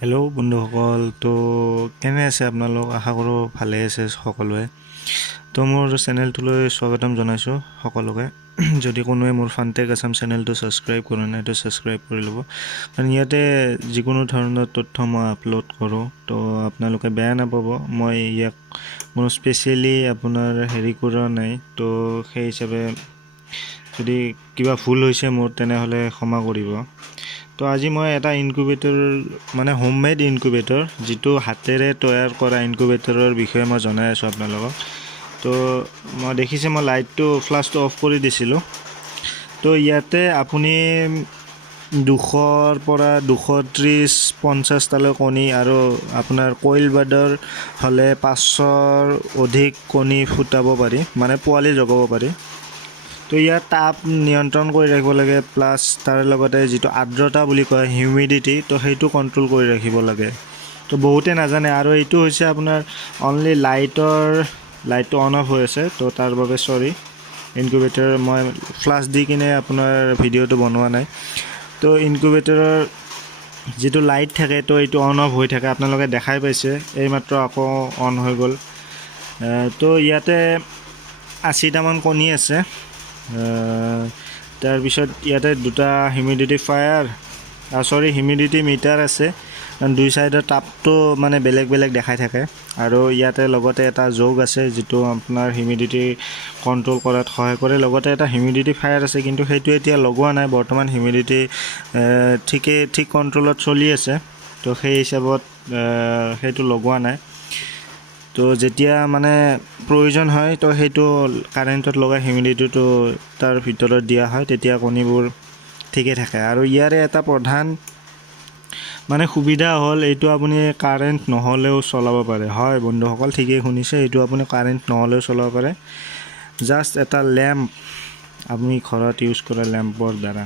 Hello' বন্ধুসকল, তো কেনে আছে আপোনালোক? আশা কৰোঁ ভালে আছে সকলোৱে। তো মোৰ চেনেলটোলৈ স্বাগতম জনাইছোঁ সকলোকে। যদি কোনোৱে মোৰ ফানটেক আছাম চেনেলটো ছাবস্ক্ৰাইব কৰা নাই, তো ছাবস্ক্ৰাইব কৰি ল'ব, কাৰণ ইয়াতে যিকোনো ধৰণৰ তথ্য মই আপলোড কৰোঁ। তো আপোনালোকে বেয়া নাপাব, মই ইয়াক কোনো স্পেচিয়েলি আপোনাৰ হেৰি কৰা নাই। তো সেই হিচাপে যদি কিবা ভুল হৈছে মোৰ, তেনেহ'লে ক্ষমা কৰিব। তো আজি মই এটা ইনকুবেটৰ মানে হোমমেড ইনকুবেটৰ, যিটো হাতেৰে তৈয়াৰ কৰা ইনকুবেটৰৰ বিষয়ে মই জনাই আছোঁ আপোনালোকক। তো মই দেখিছে মই লাইটটো ফ্লাছটো অফ কৰি দিছিলোঁ। তো ইয়াতে আপুনি 200ৰ পৰা 230-50টালৈ কণী, আৰু আপোনাৰ কইল বাৰ্ডৰ হ'লে 500ৰ অধিক কণী ফুটাব পাৰি, মানে পোৱালি জগাব পাৰি। তো ইয়াত তাপ নিয়ন্ত্ৰণ কৰি ৰাখিব লাগে, প্লাছ তাৰ লগতে যিটো আৰ্দ্ৰতা বুলি কয়, হিউমিডিটি, তো সেইটো কণ্ট্ৰল কৰি ৰাখিব লাগে। তো বহুতে নাজানে, আৰু এইটো হৈছে আপোনাৰ অনলি লাইটটো অন অফ হৈ আছে, তো তাৰ বাবে চৰি। ইনকুবেটৰ মই ফ্লাছ দি কিনে আপোনাৰ ভিডিঅ'টো বনোৱা নাই। তো ইনকুবেটৰৰ যিটো লাইট থাকে, তো এইটো অন অফ হৈ থাকে, আপোনালোকে দেখাই পাইছে, এইমাত্ৰ আকৌ অন হৈ গ'ল। তো ইয়াতে 80টামান কণী আছে। তাৰপিছত ইয়াতে দুটা হিউমিডিটি মিটাৰ আছে, কাৰণ দুই চাইডৰ তাপটো মানে বেলেগ বেলেগ দেখাই থাকে। আৰু ইয়াতে লগতে এটা জগ আছে, যিটো আপোনাৰ হিউমিডিটি কণ্ট্ৰল কৰাত সহায় কৰে। লগতে এটা হিউমিডিফায়াৰ আছে, কিন্তু সেইটো এতিয়া লগোৱা নাই বৰ্তমান। হিউমিডিটি ঠিক কণ্ট্ৰলত চলি আছে, তো সেই হিচাপত সেইটো লগোৱা নাই। তো যেতিয়া মানে প্ৰয়োজন হয়, তো সেইটো কাৰেণ্টত লগাই হিউমিডিটিটো তাৰ ভিতৰত দিয়া হয়, তেতিয়া কণীবোৰ ঠিকে থাকে। আৰু ইয়াৰে এটা প্ৰধান মানে সুবিধা হ'ল, এইটো আপুনি কাৰেণ্ট নহ'লেও চলাব পাৰে। হয় বন্ধুসকল, ঠিকেই শুনিছে, এইটো আপুনি কাৰেণ্ট নহ'লেও চলাব পাৰে। জাষ্ট এটা লেম্প, আপুনি ঘৰত ইউজ কৰা লেম্পৰ দ্বাৰা।